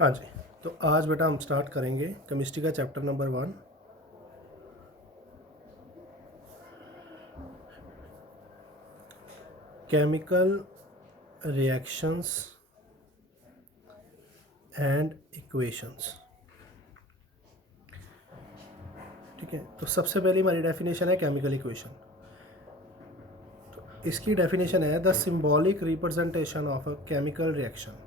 हाँ जी। तो आज बेटा हम स्टार्ट करेंगे केमिस्ट्री का chapter number 1। Chemical reactions and equations. ठीक है, तो सबसे पहली हमारी डेफिनेशन है केमिकल इक्वेशन। तो इसकी डेफिनेशन है the symbolic representation of a chemical reaction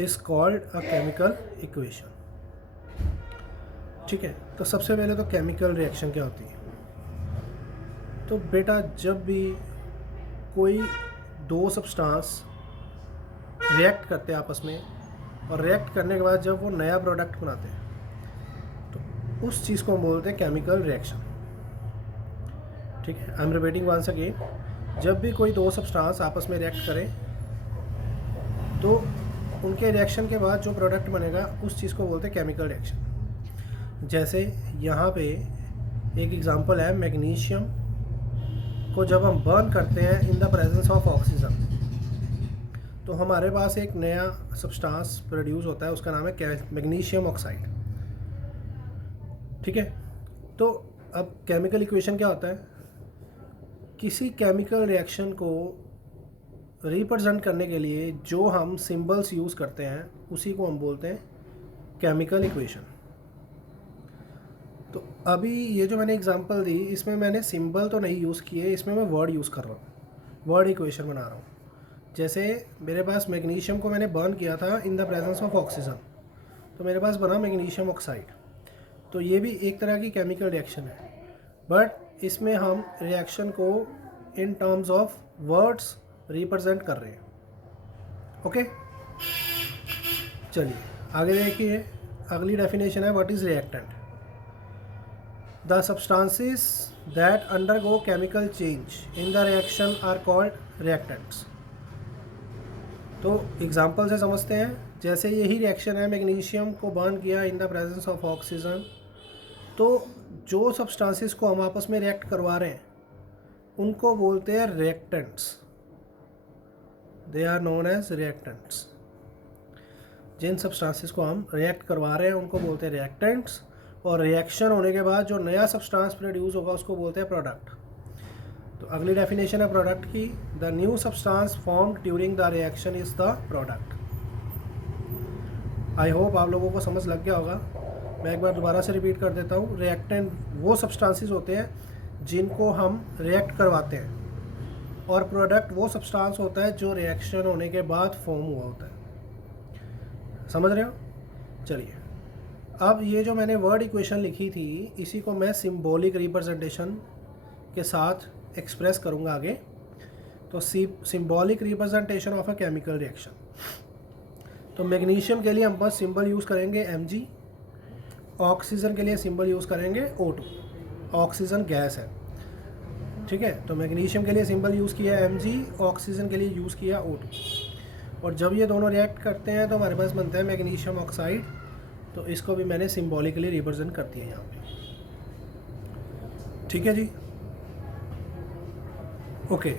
is called a chemical equation. ठीक है, तो सबसे पहले तो केमिकल रिएक्शन क्या होती है। तो बेटा जब भी कोई दो सब्सटेंस रिएक्ट करते हैं आपस में, और रिएक्ट करने के बाद जब वो नया प्रोडक्ट बनाते हैं तो उस चीज़ को हम बोलते हैं केमिकल रिएक्शन। ठीक है, I am repeating once again. जब भी कोई दो सब्सटेंस आपस में रिएक्ट करें तो उनके रिएक्शन के बाद जो प्रोडक्ट बनेगा उस चीज़ को बोलते हैं केमिकल रिएक्शन। जैसे यहाँ पे एक एग्जांपल है, मैग्नीशियम को जब हम बर्न करते हैं इन द प्रेजेंस ऑफ ऑक्सीजन तो हमारे पास एक नया सब्सटेंस प्रोड्यूस होता है, उसका नाम है मैग्नीशियम ऑक्साइड। ठीक है, तो अब केमिकल इक्वेशन क्या होता है, किसी केमिकल रिएक्शन को रिप्रेजेंट करने के लिए जो हम सिंबल्स यूज़ करते हैं उसी को हम बोलते हैं केमिकल इक्वेशन। तो अभी ये जो मैंने एग्जांपल दी इसमें मैंने सिंबल तो नहीं यूज़ किए, इसमें मैं वर्ड यूज़ कर रहा हूँ, वर्ड इक्वेशन बना रहा हूँ। जैसे मेरे पास मैग्नीशियम को मैंने बर्न किया था इन द प्रेजेंस ऑफ ऑक्सीजन, तो मेरे पास बना मैग्नीशियम ऑक्साइड। तो ये भी एक तरह की केमिकल रिएक्शन है, बट इसमें हम रिएक्शन को in terms of words represent कर रहे हैं। ओके, चलिए आगे देखिए। अगली डेफिनेशन है what is reactant. The substances that undergo chemical change in the reaction are called reactants. तो एग्जाम्पल से समझते हैं। जैसे यही रिएक्शन है, मैग्नीशियम को बर्न किया इन द प्रेजेंस ऑफ ऑक्सीजन, तो जो सब्सटेंसेस को हम आपस में रिएक्ट करवा रहे हैं उनको बोलते हैं reactants. They are known as reactants. जिन सब्सटेंसेस को हम रिएक्ट करवा रहे हैं उनको बोलते हैं रिएक्टेंट्स, और रिएक्शन होने के बाद जो नया सब्सटेंस प्रोड्यूस होगा उसको बोलते हैं प्रोडक्ट। तो अगली डेफिनेशन है प्रोडक्ट की, the new substance formed during the reaction is the product. I hope आप लोगों को समझ लग गया होगा। मैं एक बार दोबारा से रिपीट कर देता हूँ। रिएक्टेंट वो सब्सटेंसेस होते हैं जिनको हम रिएक्ट करवाते हैं, और प्रोडक्ट वो सब्सटेंस होता है जो रिएक्शन होने के बाद फॉर्म हुआ होता है। समझ रहे हो? चलिए, अब ये जो मैंने वर्ड इक्वेशन लिखी थी इसी को मैं सिंबॉलिक रिप्रेजेंटेशन के साथ एक्सप्रेस करूँगा आगे। तो symbolic representation of a chemical reaction. तो मैग्नीशियम के लिए हम बस सिंबल यूज़ करेंगे Mg, ऑक्सीजन के लिए सिंबल यूज़ करेंगे O2। ऑक्सीजन गैस है, ठीक है। तो मैग्नीशियम के लिए सिंबल यूज़ किया Mg, ऑक्सीजन के लिए यूज़ किया O2। और जब ये दोनों रिएक्ट करते हैं तो हमारे पास बनता है मैग्नीशियम ऑक्साइड। तो इसको भी मैंने सिंबॉलिकली रिप्रेजेंट कर दिया यहाँ पे। ठीक है जी, ओके।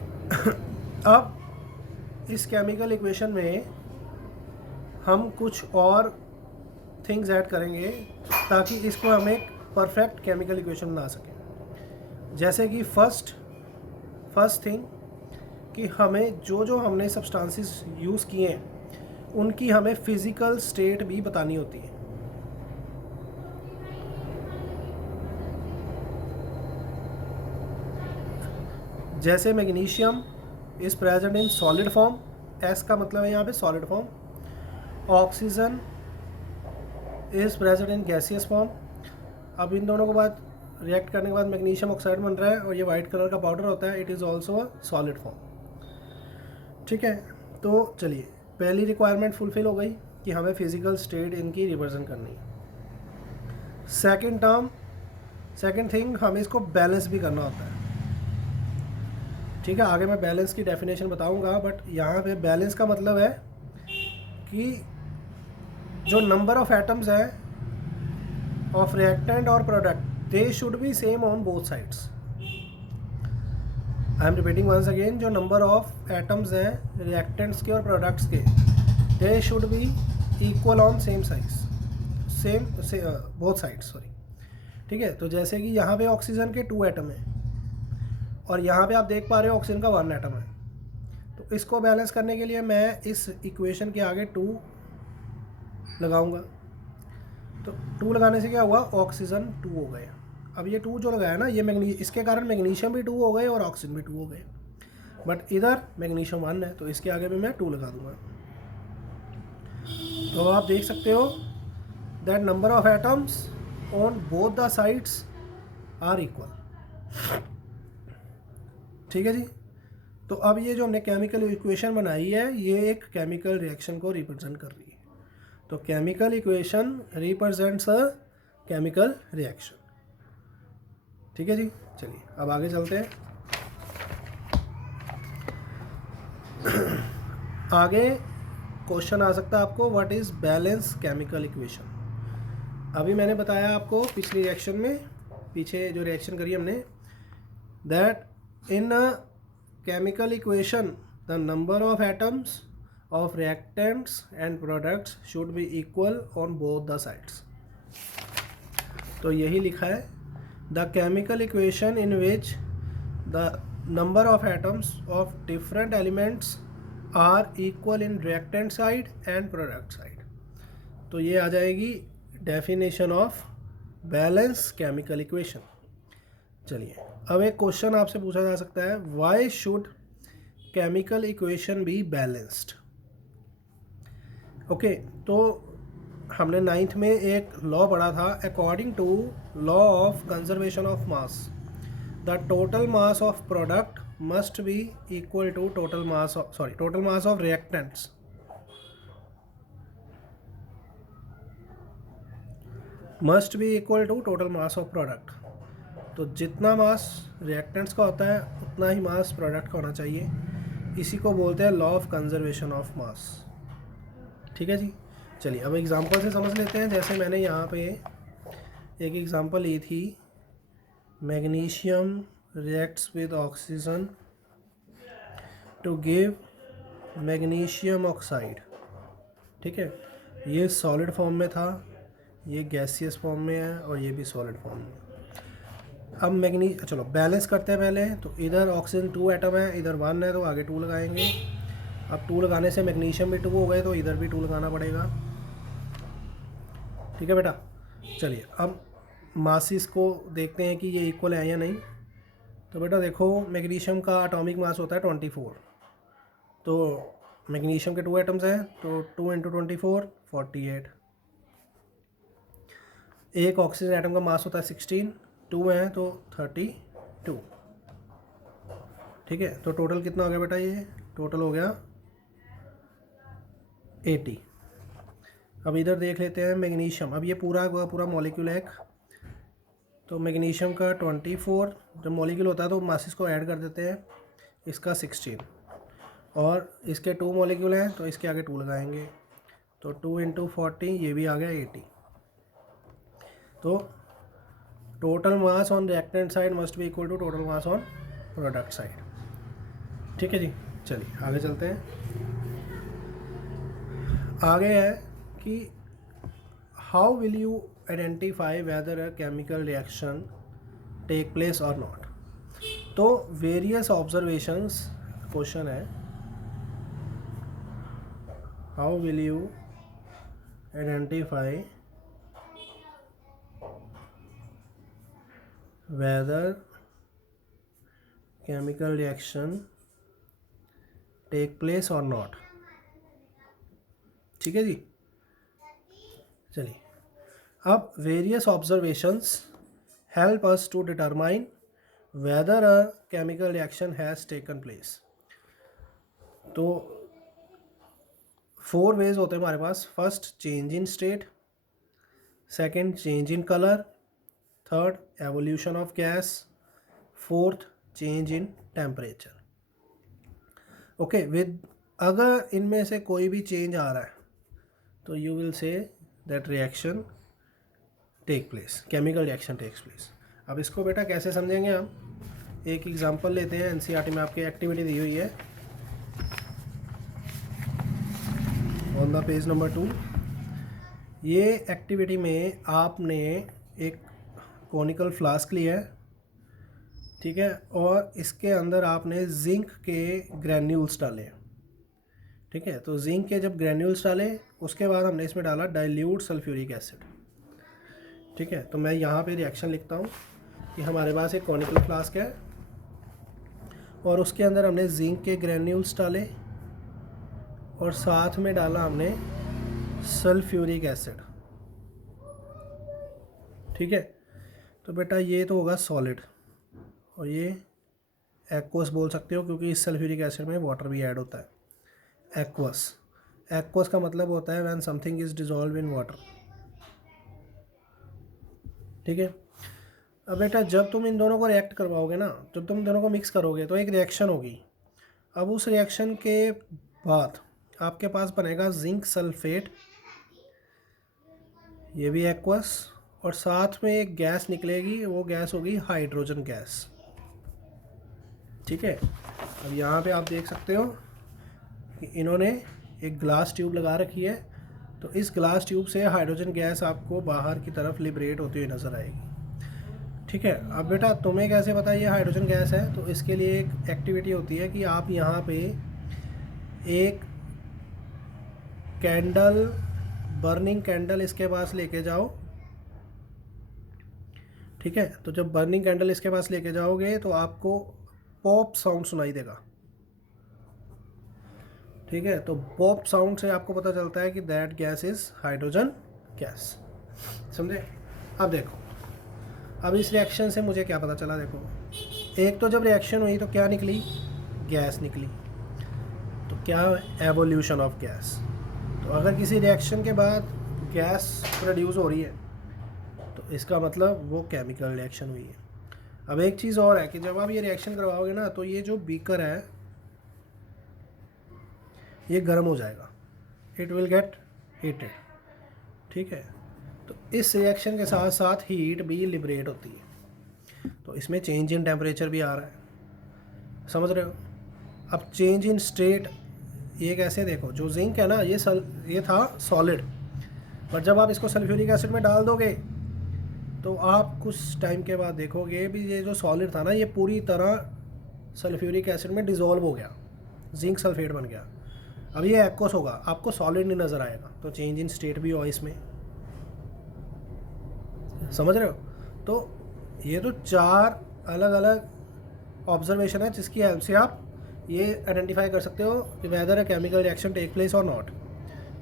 अब इस केमिकल इक्वेशन में हम कुछ और थिंग्स ऐड करेंगे ताकि इसको हम एक परफेक्ट केमिकल इक्वेशन बना सकें। जैसे कि फर्स्ट थिंग कि हमें जो हमने सब्सटेंसेस यूज़ किए हैं उनकी हमें फिज़िकल स्टेट भी बतानी होती है। जैसे magnesium is present in solid form, S का मतलब है यहाँ पे solid form. Oxygen is present in gaseous form. अब इन दोनों के बाद रिएक्ट करने के बाद मैग्नीशियम ऑक्साइड बन रहा है और ये वाइट कलर का पाउडर होता है, it is also a solid form. ठीक है, तो चलिए पहली रिक्वायरमेंट फुलफिल हो गई कि हमें फिज़िकल स्टेट इनकी रिप्रेजेंट करनी है। सेकेंड थिंग, हमें इसको बैलेंस भी करना होता है। ठीक है, आगे मैं बैलेंस की डेफिनेशन बताऊंगा, बट यहाँ पे बैलेंस का मतलब है कि जो नंबर ऑफ एटम्स हैं ऑफ रिएक्टेंट और product they should be same on both sides. I am repeating once again, जो नंबर ऑफ एटम्स हैं रिएक्टेंट्स के और प्रोडक्ट्स के they should be equal on same size, same both sides, sorry. ठीक है, तो जैसे कि यहाँ पे ऑक्सीजन के 2 एटम हैं और यहाँ पे आप देख पा रहे हो ऑक्सीजन का 1 एटम है। तो इसको बैलेंस करने के लिए मैं इस इक्वेशन के आगे 2 लगाऊंगा। तो 2 लगाने से क्या हुआ, ऑक्सीजन 2 हो गए। अब ये 2 जो लगाया ना, ये इसके कारण मैग्नीशियम भी 2 हो गए और ऑक्सीजन भी 2 हो गए। बट इधर मैग्नीशियम 1 है, तो इसके आगे भी मैं 2 लगा दूंगा। तो आप देख सकते हो that number of atoms on both the sides are equal. ठीक है जी। तो अब ये जो हमने केमिकल इक्वेशन बनाई है, ये एक केमिकल रिएक्शन को रिप्रेजेंट कर रही है। तो chemical equation represents a chemical reaction. ठीक है जी। चलिए अब आगे चलते हैं। आगे क्वेश्चन आ सकता है आपको, what is balance chemical equation. अभी मैंने बताया आपको पिछली रिएक्शन में, पीछे जो रिएक्शन करी हमने, that in chemical equation the number of atoms of reactants and products should be equal on both the sides। तो यही लिखा है, the chemical equation in which the number of atoms of different elements are equal in reactant side and product side। तो ये आ जाएगी definition of balance chemical equation। चलिए अब एक क्वेश्चन आपसे पूछा जा सकता है, why should chemical equation be balanced. Okay, तो हमने 9th में एक लॉ पढ़ा था, according to law of conservation of mass the total mass of product must be equal to total mass of reactants. Must be equal to total mass of product. तो जितना मास reactants का होता है उतना ही मास प्रोडक्ट का होना चाहिए। इसी को बोलते हैं लॉ ऑफ कंजर्वेशन ऑफ मास। ठीक है जी। चलिए अब एग्जांपल से समझ लेते हैं। जैसे मैंने यहाँ पे एक एग्जांपल ली थी, magnesium reacts with oxygen to give magnesium oxide. ठीक है, ये सॉलिड फॉर्म में था, ये गैसियस फॉर्म में है और ये भी सॉलिड फॉर्म में। अब चलो बैलेंस करते हैं पहले। तो इधर ऑक्सीजन 2 एटम है, इधर 1 है, तो आगे 2 लगाएंगे। अब 2 लगाने से मैग्नीशियम भी 2 हो गए, तो इधर भी 2 लगाना पड़ेगा। ठीक है बेटा। चलिए अब मासिस को देखते हैं कि ये इक्वल है या नहीं। तो बेटा देखो, मैग्नीशियम का एटॉमिक मास होता है 24। तो मैग्नीशियम के 2 एटम्स हैं, तो 2 × 24 48। एक ऑक्सीजन एटम का मास होता है 16, 2 हैं तो 32। ठीक है, तो टोटल कितना हो गया बेटा, ये टोटल हो गया 80। अब इधर देख लेते हैं मैग्नीशियम। अब ये पूरा मॉलिक्यूल है। तो मैग्नीशियम का 24 जब मॉलिक्यूल होता है तो मासिस को ऐड कर देते हैं, इसका 16 और इसके 2 मॉलिक्यूल हैं तो इसके आगे 2 लगाएंगे। तो 2 × 40 ये भी आ गया 80। तो total mass on reactant side must be equal to total mass on product side. ठीक है जी। चलिए आगे चलते हैं। आगे है कि how will you identify whether a chemical reaction take place और नॉट। तो वेरियस ऑब्जर्वेशंस क्वेश्चन है, how will you identify whether chemical reaction take place or not। ठीक है जी। चलिए अब various observations help us to determine whether a chemical reaction has taken place। तो 4 ways होते हैं हमारे पास। First, change in state. Second, change in colour. Third, evolution of gas. Fourth, change in temperature. Okay, अगर इनमें से कोई भी चेंज आ रहा है तो you will say that reaction take place, chemical reaction takes place. अब इसको बेटा कैसे समझेंगे हम, एक एग्जांपल लेते हैं। एनसीईआरटी में आपकी एक्टिविटी दी हुई है ऑन द पेज नंबर 2। ये एक्टिविटी में आपने एक कॉनिकल फ्लास्क लिया है, ठीक है, और इसके अंदर आपने जिंक के ग्रैन्यूल्स डाले हैं, ठीक है। तो जिंक के जब ग्रैन्यूल्स डाले उसके बाद हमने इसमें डाला डाइल्यूट सल्फ्यूरिक एसिड, ठीक है। तो मैं यहाँ पे रिएक्शन लिखता हूँ कि हमारे पास एक कॉनिकल फ्लास्क है और उसके अंदर हमने जिंक के ग्रैन्यूल्स डाले और साथ में डाला हमने सल्फ्यूरिक एसिड, ठीक है। तो बेटा ये तो होगा सॉलिड और ये एक्वस बोल सकते हो क्योंकि इस सल्फ्यूरिक एसिड में वाटर भी ऐड होता है। एक्वस, एक्वस का मतलब होता है when something is dissolve in water, ठीक है। अब बेटा जब तुम इन दोनों को रिएक्ट करवाओगे ना, जब तुम दोनों को मिक्स करोगे तो एक रिएक्शन होगी। अब उस रिएक्शन के बाद आपके पास बनेगा जिंक सल्फेट, ये भी एक्वस, और साथ में एक गैस निकलेगी, वो गैस होगी हाइड्रोजन गैस, ठीक है। अब यहाँ पे आप देख सकते हो कि इन्होंने एक ग्लास ट्यूब लगा रखी है, तो इस ग्लास ट्यूब से हाइड्रोजन गैस आपको बाहर की तरफ लिबरेट होती हुई नज़र आएगी, ठीक है। अब बेटा तुम्हें कैसे पता ये हाइड्रोजन गैस है, तो इसके लिए एक एक्टिविटी होती है कि आप यहाँ पे एक कैंडल, बर्निंग कैंडल इसके पास लेके जाओ, ठीक है। तो जब बर्निंग कैंडल इसके पास लेके जाओगे तो आपको पॉप साउंड सुनाई देगा, ठीक है। तो पॉप साउंड से आपको पता चलता है कि that gas is hydrogen gas, समझे। अब देखो, अब इस रिएक्शन से मुझे क्या पता चला, देखो एक तो जब रिएक्शन हुई तो क्या निकली, गैस निकली, तो क्या एवोल्यूशन ऑफ गैस। तो अगर किसी रिएक्शन के बाद गैस प्रोड्यूस हो रही है तो इसका मतलब वो केमिकल रिएक्शन हुई है। अब एक चीज़ और है कि जब आप ये रिएक्शन करवाओगे ना तो ये जो बीकर है ये गर्म हो जाएगा, इट विल गेट हीटेड, ठीक है। तो इस रिएक्शन के साथ साथ हीट भी लिबरेट होती है, तो इसमें चेंज इन टेम्परेचर भी आ रहा है, समझ रहे हो। अब चेंज इन स्टेट ये कैसे, देखो जो जिंक है ना ये था सॉलिड, पर जब आप इसको सल्फ्यूरिक एसिड में डाल दोगे तो आप कुछ टाइम के बाद देखोगे भी ये जो सॉलिड था ना ये पूरी तरह सल्फ्यूरिक एसिड में डिज़ोल्व हो गया, जिंक सल्फेट बन गया। अब ये एक्वस होगा, आपको सॉलिड नहीं नज़र आएगा, तो चेंज इन स्टेट भी हो इसमें, समझ रहे हो। तो ये तो 4 अलग अलग ऑब्जर्वेशन है जिसकी हेल्प से आप ये आइडेंटिफाई कर सकते हो कि whether a chemical reaction take place और नॉट,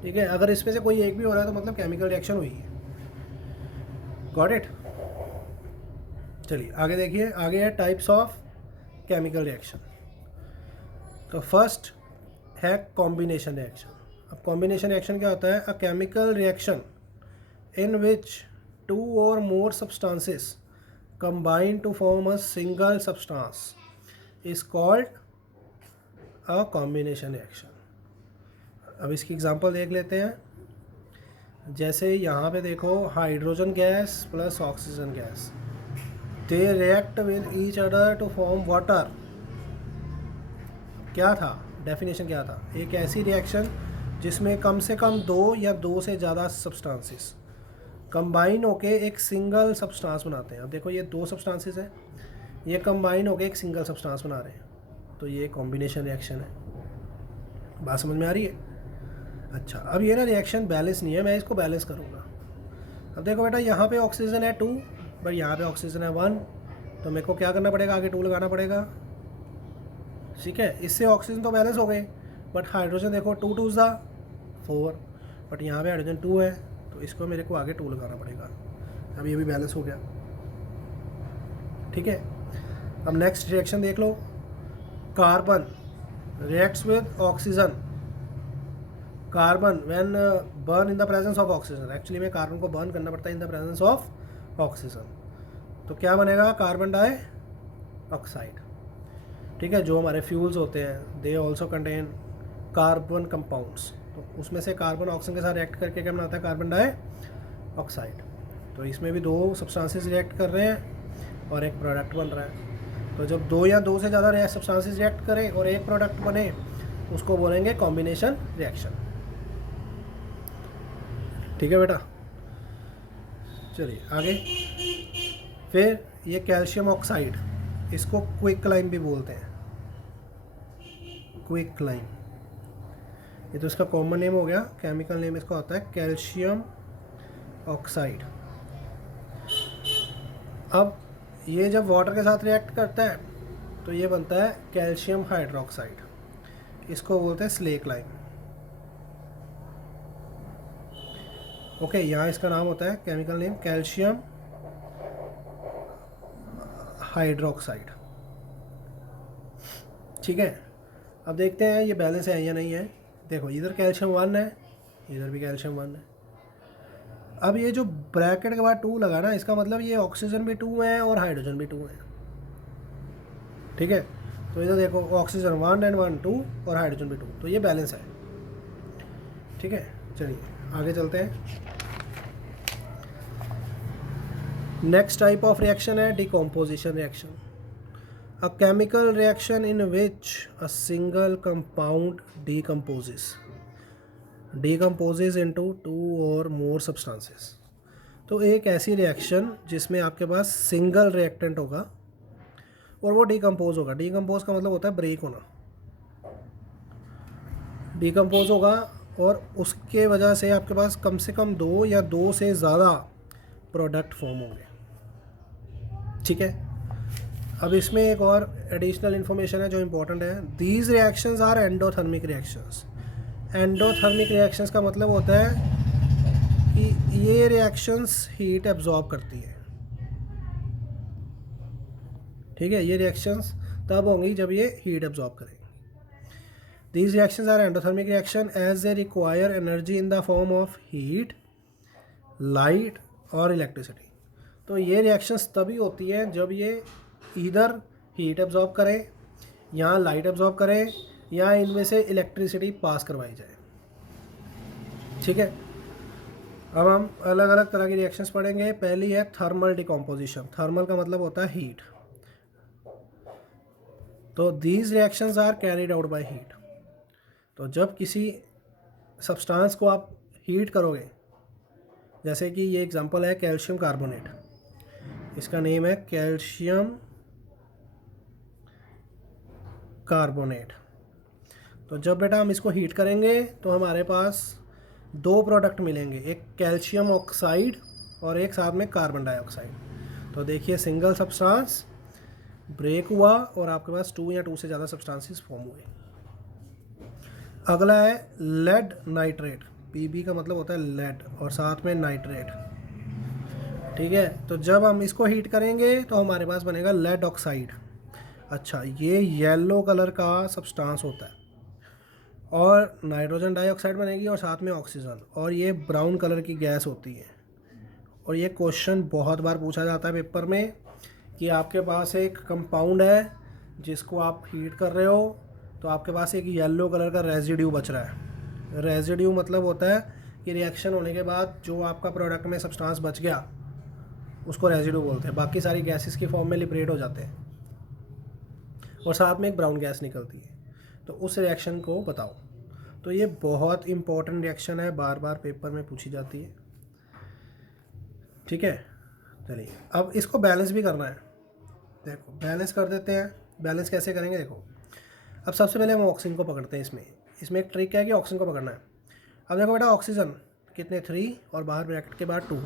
ठीक है। अगर इसमें से कोई एक भी हो रहा है तो मतलब केमिकल रिएक्शन हुई है, गॉट इट। चलिए आगे देखिए, आगे है टाइप्स ऑफ केमिकल रिएक्शन। तो फर्स्ट है कॉम्बिनेशन रिएक्शन। अब कॉम्बिनेशन रिएक्शन क्या होता है, अ chemical reaction in which 2 or more substances combine to form a single substance is called a combination reaction। अब इसकी एग्जांपल देख लेते हैं, जैसे यहाँ पे देखो hydrogen gas plus oxygen gas, they react with each other to form water. क्या था, डेफिनेशन क्या था, एक ऐसी रिएक्शन जिसमें कम से कम 2 या 2 से ज़्यादा सब्सटेंसेस कंबाइन होके एक सिंगल सब्सटेंस बनाते हैं। अब देखो ये 2 सब्सटेंसेस हैं, ये कंबाइन होके एक सिंगल सब्सटेंस बना रहे हैं, तो ये कॉम्बिनेशन रिएक्शन है। बात समझ में आ रही है। अच्छा, अब ये ना रिएक्शन बैलेंस नहीं है, मैं इसको बैलेंस करूँगा। अब देखो बेटा यहाँ पे ऑक्सीजन है 2 पर यहाँ पे ऑक्सीजन है 1, तो मेरे को क्या करना पड़ेगा, आगे 2 लगाना पड़ेगा, ठीक है। इससे ऑक्सीजन तो बैलेंस हो गए, बट हाइड्रोजन देखो 2 2 4, बट यहाँ पे हाइड्रोजन 2 है तो इसको मेरे को आगे 2 लगाना पड़ेगा। अब ये भी बैलेंस हो गया, ठीक है। अब नेक्स्ट रिएक्शन देख लो, carbon reacts with oxygen, carbon when burn in the presence of oxygen. Actually में कार्बन को बर्न करना पड़ता है in the presence of oxygen, तो क्या बनेगा, कार्बन डाइऑक्साइड, ठीक है। जो हमारे फ्यूल्स होते हैं they also contain carbon compounds, तो उसमें से कार्बन ऑक्सीजन के साथ रिएक्ट करके क्या बनाता है, कार्बन डाइऑक्साइड। तो इसमें भी 2 सब्सटेंसेस रिएक्ट कर रहे हैं और एक प्रोडक्ट बन रहा है। तो जब 2 या 2 से ज़्यादा सब्सटेंसेस रिएक्ट करें और एक प्रोडक्ट बने उसको बोलेंगे कॉम्बिनेशन रिएक्शन। ठीक है बेटा, चलिए आगे। फिर ये कैल्शियम ऑक्साइड, इसको क्विकलाइम भी बोलते हैं, क्विकलाइम, ये तो इसका कॉमन नेम हो गया, केमिकल नेम इसका होता है कैल्शियम ऑक्साइड। अब ये जब वाटर के साथ रिएक्ट करता है तो ये बनता है कैल्शियम हाइड्रोक्साइड, इसको बोलते हैं स्लेक लाइम। ओके, यहाँ इसका नाम होता है केमिकल नेम कैल्शियम हाइड्रोक्साइड। ठीक है, अब देखते हैं ये बैलेंस है या नहीं है। देखो इधर कैल्शियम 1 है, इधर भी कैल्शियम 1 है। अब ये जो ब्रैकेट के बाद 2 लगा ना, इसका मतलब ये ऑक्सीजन भी 2 है और हाइड्रोजन भी 2 है। ठीक है, तो इधर देखो ऑक्सीजन 1 एंड 1 2 और हाइड्रोजन भी 2, तो ये बैलेंस है। ठीक है, चलिए आगे चलते हैं। नेक्स्ट टाइप ऑफ रिएक्शन है decomposition reaction, a chemical reaction in which a single compound decomposes into 2 or more substances। तो एक ऐसी रिएक्शन जिसमें आपके पास सिंगल रिएक्टेंट होगा और वो डिकम्पोज होगा। डिकम्पोज का मतलब होता है ब्रेक होना, डिकम्पोज होगा और उसके वजह से आपके पास कम से कम 2 या 2 से ज़्यादा प्रोडक्ट फॉर्म होंगे। ठीक है, अब इसमें एक और एडिशनल इन्फॉर्मेशन है जो इम्पोर्टेंट है। These reactions are endothermic reactions. Endothermic reactions का मतलब होता है कि ये रिएक्शंस हीट एब्जॉर्ब करती है। ठीक है, ये रिएक्शंस तब होंगी जब ये हीट एब्जॉर्ब करेंगी। These reactions are endothermic reaction as they require energy in the form of heat, light और इलेक्ट्रिसिटी। तो ये रिएक्शंस तभी होती हैं जब ये इधर हीट एब्जॉर्ब करें या लाइट एब्जॉर्ब करें या इनमें से इलेक्ट्रिसिटी पास करवाई जाए। ठीक है, अब हम अलग अलग तरह की रिएक्शंस पढ़ेंगे। पहली है थर्मल डिकम्पोजिशन। थर्मल का मतलब होता है हीट। तो these reactions are carried out by heat. तो जब किसी सब्सटेंस को आप हीट करोगे, जैसे कि ये एग्जांपल है कैल्शियम कार्बोनेट, इसका नेम है कैल्शियम कार्बोनेट। तो जब बेटा हम इसको हीट करेंगे तो हमारे पास 2 प्रोडक्ट मिलेंगे, एक कैल्शियम ऑक्साइड और एक साथ में कार्बन डाइऑक्साइड। तो देखिए सिंगल सब्सटेंस ब्रेक हुआ और आपके पास 2 या 2 से ज़्यादा सब्सटेंसेस फॉर्म हुए। अगला है लेड नाइट्रेट। पीबी का मतलब होता है लेड और साथ में नाइट्रेट। ठीक है, तो जब हम इसको हीट करेंगे तो हमारे पास बनेगा लेड ऑक्साइड। अच्छा, ये येलो कलर का सब्सटेंस होता है और नाइट्रोजन डाइऑक्साइड बनेगी और साथ में ऑक्सीजन, और ये ब्राउन कलर की गैस होती है। और ये क्वेश्चन बहुत बार पूछा जाता है पेपर में कि आपके पास एक कंपाउंड है जिसको आप हीट कर रहे हो तो आपके पास एक येलो कलर का रेजिड्यू बच रहा है। रेजिड्यू मतलब होता है कि रिएक्शन होने के बाद जो आपका प्रोडक्ट में सब्सटेंस बच गया उसको रेजिड्यू बोलते हैं। बाकी सारी गैसेस की फॉर्म में लिबरेट हो जाते हैं और साथ में एक ब्राउन गैस निकलती है, तो उस रिएक्शन को बताओ। तो ये बहुत इंपॉर्टेंट रिएक्शन है, बार बार पेपर में पूछी जाती है। ठीक है, चलिए अब इसको बैलेंस भी करना है। देखो बैलेंस कर देते हैं। बैलेंस कैसे करेंगे, देखो अब सबसे पहले हम ऑक्सीजन को पकड़ते हैं। इसमें एक ट्रिक है कि ऑक्सीजन को पकड़ना है। अब देखो बेटा ऑक्सीजन कितने 3 और बाहर ब्रैकेट के बाद 2,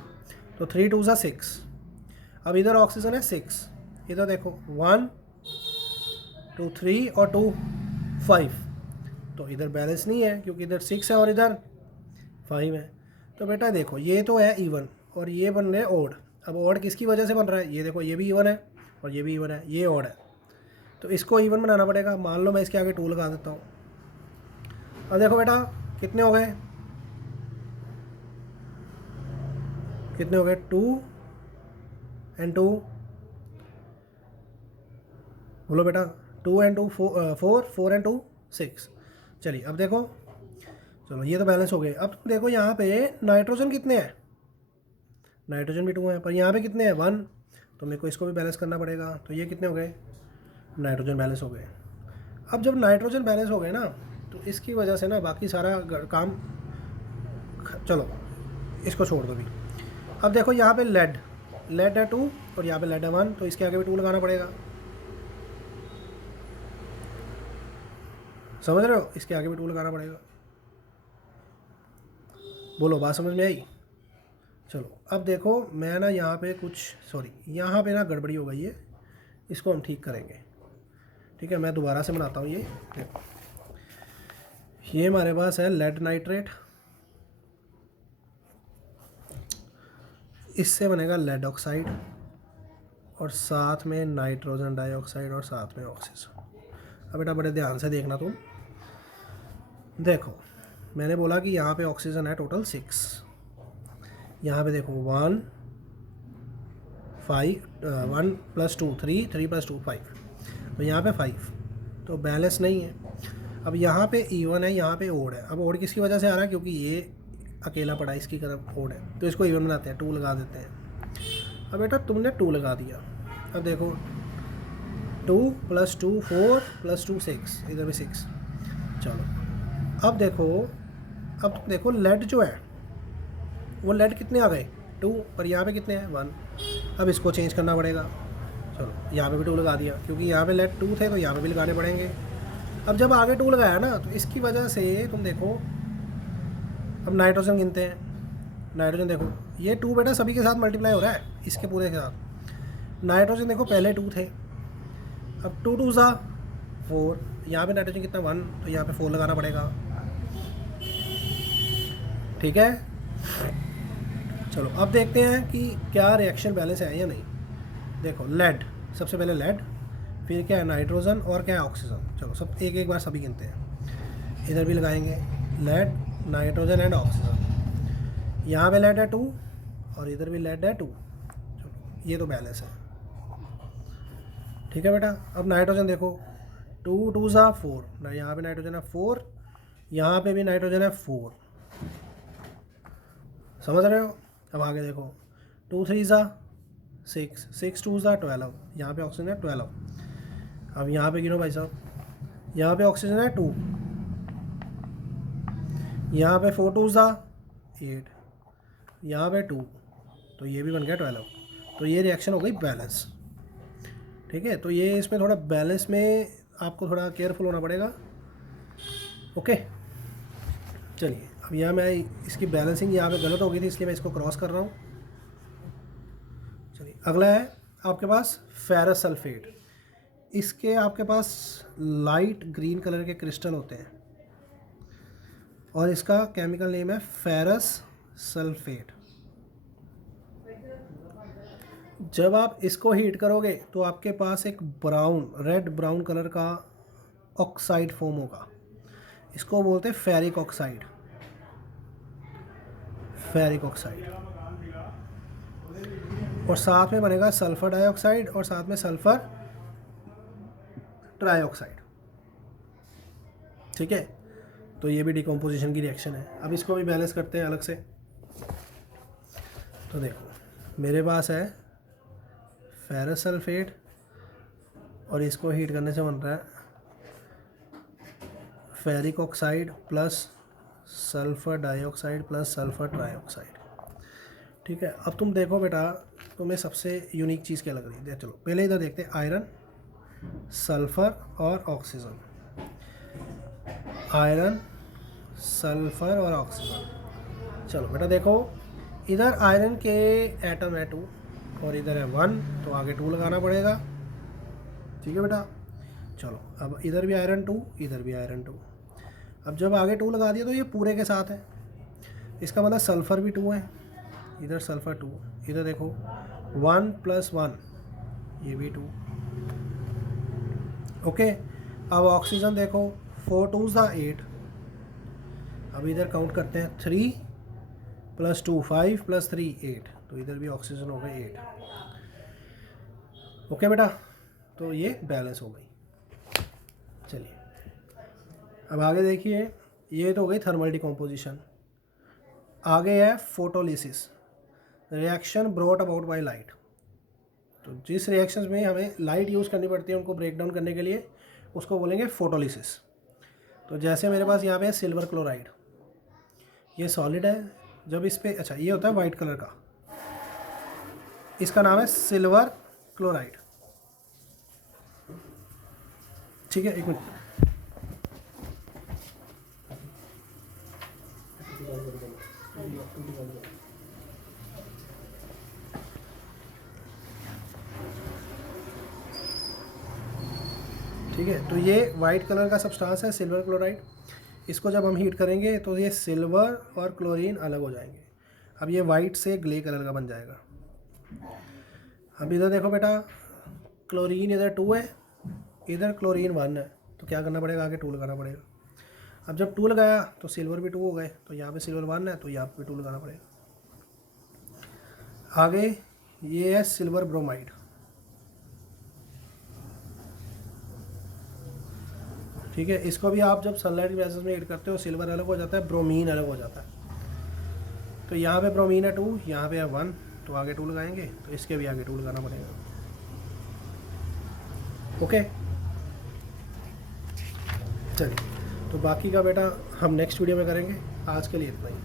तो 3 2 6। अब इधर ऑक्सीजन है 6, इधर देखो 1 2 3 और 2 5, तो इधर बैलेंस नहीं है क्योंकि इधर 6 है और इधर 5 है। तो बेटा देखो ये तो है इवन और ये बन रहे ऑड। अब ऑड किसकी वजह से बन रहा है, ये देखो ये भी इवन है और ये भी इवन है, ये ऑड है, तो इसको इवन बनाना पड़ेगा। मान लो मैं इसके आगे 2 लगा देता हूँ। अब देखो बेटा कितने हो गए, कितने हो गए 2 एंड 2, बोलो बेटा 2 एंड 2 4 एंड 2 6। चलिए अब देखो, चलो ये तो बैलेंस हो गए। अब तुम देखो यहाँ पे नाइट्रोजन कितने हैं, नाइट्रोजन भी 2 है, पर यहाँ पे कितने हैं 1, तो मेरे को इसको भी बैलेंस करना पड़ेगा। तो ये कितने हो गए, नाइट्रोजन बैलेंस हो गए। अब जब नाइट्रोजन बैलेंस हो गए ना, तो इसकी वजह से ना बाकी सारा काम, चलो इसको छोड़ दो भी। अब देखो यहाँ पे लेड है 2 और यहाँ पे लेड है 1, तो इसके आगे भी 2 लगाना पड़ेगा। समझ रहे हो, इसके आगे भी 2 लगाना पड़ेगा। बोलो बात समझ में आई? चलो अब देखो मैं ना यहाँ पे कुछ यहाँ पे ना गड़बड़ी हो गई है, इसको हम ठीक करेंगे। ठीक है, मैं दोबारा से बनाता हूँ। ये देखो, ये हमारे पास है लेड नाइट्रेट, इससे बनेगा लेड ऑक्साइड और साथ में नाइट्रोजन डाइऑक्साइड और साथ में ऑक्सीजन। अब बेटा बड़े ध्यान से देखना तुम। देखो मैंने बोला कि यहाँ पे ऑक्सीजन है टोटल 6, यहाँ पे देखो 1 + 2 3, 3 + 2 5, तो यहाँ पे 5, तो बैलेंस नहीं है। अब यहाँ पे इवन है, यहाँ पे ओड है। अब ओड किसकी वजह से आ रहा है? क्योंकि ये अकेला पड़ा है, इसकी तरफ ओड है, तो इसको इवन बनाते हैं, 2 लगा देते हैं। अब बेटा तुमने 2 लगा दिया। अब देखो 2 + 2 4 + 2 6, इधर भी 6। चलो अब देखो लेड जो है वो लेड कितने आ गए? 2, पर यहाँ पे कितने हैं? 1। अब इसको चेंज करना पड़ेगा। चलो यहाँ पे भी 2 लगा दिया, क्योंकि यहाँ पे लेड 2 थे तो यहाँ पे भी लगाने पड़ेंगे। अब जब आगे 2 लगाया ना, तो इसकी वजह से तुम देखो, अब नाइट्रोजन गिनते हैं। नाइट्रोजन देखो ये 2 बेटा सभी के साथ मल्टीप्लाई हो रहा है, इसके पूरे के साथ। नाइट्रोजन देखो पहले 2 थे, अब 2 2 सा 4, यहाँ पे नाइट्रोजन कितना 1, तो यहाँ पे 4 लगाना पड़ेगा। ठीक है, चलो अब देखते हैं कि क्या रिएक्शन बैलेंस है या नहीं। देखो लेड, सबसे पहले लेड, फिर क्या है नाइट्रोजन, और क्या है ऑक्सीजन। चलो सब एक एक बार सभी गिनते हैं। इधर भी लगाएंगे लेड, नाइट्रोजन एंड ऑक्सीजन। यहाँ पे लेड है 2 और इधर भी लेड है 2। चलो ये तो बैलेंस है। ठीक है बेटा, अब नाइट्रोजन देखो 2 2 सा 4, ना यहाँ पे नाइट्रोजन है 4, यहाँ पे भी नाइट्रोजन है 4। समझ रहे हो? अब आगे देखो 2 3 सा 6, 6 2 सा 12, यहाँ पे ऑक्सीजन है 12। अब यहाँ पे गिनो भाई साहब, यहाँ पे ऑक्सीजन है 2, यहाँ पे 4 2 सा 8, यहाँ पे 2, तो ये भी बन गया 12। तो ये रिएक्शन हो गई बैलेंस। ठीक है, तो ये इसमें थोड़ा बैलेंस में आपको थोड़ा केयरफुल होना पड़ेगा। ओके चलिए, अब यहाँ मैं इसकी बैलेंसिंग यहाँ पे गलत हो गई थी, इसलिए मैं इसको क्रॉस कर रहा हूँ। चलिए अगला है आपके पास फेरस सल्फेट। इसके आपके पास लाइट ग्रीन कलर के क्रिस्टल होते हैं और इसका केमिकल नेम है फेरस सल्फेट। जब आप इसको हीट करोगे तो आपके पास एक रेड ब्राउन कलर का ऑक्साइड फॉर्म होगा। इसको बोलते हैं फेरिक ऑक्साइड। और साथ में बनेगा सल्फर डाइऑक्साइड और साथ में सल्फर ट्राइऑक्साइड। ठीक है, तो ये भी डिकम्पोजिशन की रिएक्शन है। अब इसको भी बैलेंस करते हैं अलग से। तो देखो मेरे पास है फेरस सल्फेट और इसको हीट करने से बन रहा है ferric oxide plus sulphur dioxide plus sulphur trioxide. ठीक है, अब तुम देखो बेटा, तुम्हें सबसे यूनिक चीज़ क्या लग रही है? चलो पहले इधर देखते हैं, आयरन, सल्फर और ऑक्सीजन। आयरन, सल्फर और ऑक्सीजन। चलो बेटा देखो, इधर आयरन के एटम है 2 और इधर है 1, तो आगे 2 लगाना पड़ेगा। ठीक है बेटा, चलो अब इधर भी आयरन 2, इधर भी आयरन 2। अब जब आगे 2 लगा दिया तो ये पूरे के साथ है, इसका मतलब सल्फ़र भी 2 है, इधर सल्फ़र 2, इधर देखो 1 + 1, ये भी 2। ओके, अब ऑक्सीजन देखो 4 2 सा 8। अब इधर काउंट करते हैं 3 + 2 5 + 3 8, तो इधर भी ऑक्सीजन हो गए 8। ओके बेटा, तो ये बैलेंस हो गई। चलिए अब आगे देखिए, ये तो हो गई थर्मल डिकम्पोजिशन। आगे है photolysis, reaction brought about by light. तो जिस रिएक्शंस में हमें लाइट यूज़ करनी पड़ती है उनको ब्रेक डाउन करने के लिए, उसको बोलेंगे फोटोलिसिस। तो जैसे मेरे पास यहाँ पे है सिल्वर क्लोराइड, ये सॉलिड है, जब इस पे, अच्छा ये होता है वाइट कलर का, इसका नाम है सिल्वर क्लोराइड। ठीक है, एक मिनट। ठीक है, तो ये वाइट कलर का सब्सटेंस है सिल्वर क्लोराइड। इसको जब हम हीट करेंगे तो ये सिल्वर और क्लोरीन अलग हो जाएंगे। अब ये वाइट से ग्रे कलर का बन जाएगा। अब इधर देखो बेटा, क्लोरीन इधर 2 है, इधर क्लोरीन 1 है, तो क्या करना पड़ेगा, आगे 2 लगाना पड़ेगा। अब जब 2 लगाया तो सिल्वर भी 2 हो गए, तो यहाँ पे सिल्वर 1 है तो यहाँ पे 2 लगाना पड़ेगा। आगे ये है सिल्वर ब्रोमाइड। ठीक है, इसको भी आप जब सनलाइट की वजह में हीट करते हो, सिल्वर अलग हो जाता है, ब्रोमीन अलग हो जाता है। तो यहाँ पे ब्रोमीन है 2, यहाँ पे है 1, तो आगे 2 लगाएंगे, तो इसके भी आगे 2 लगाना पड़ेगा। ओके, चलिए, तो बाकी का बेटा हम नेक्स्ट वीडियो में करेंगे। आज के लिए इतना ही।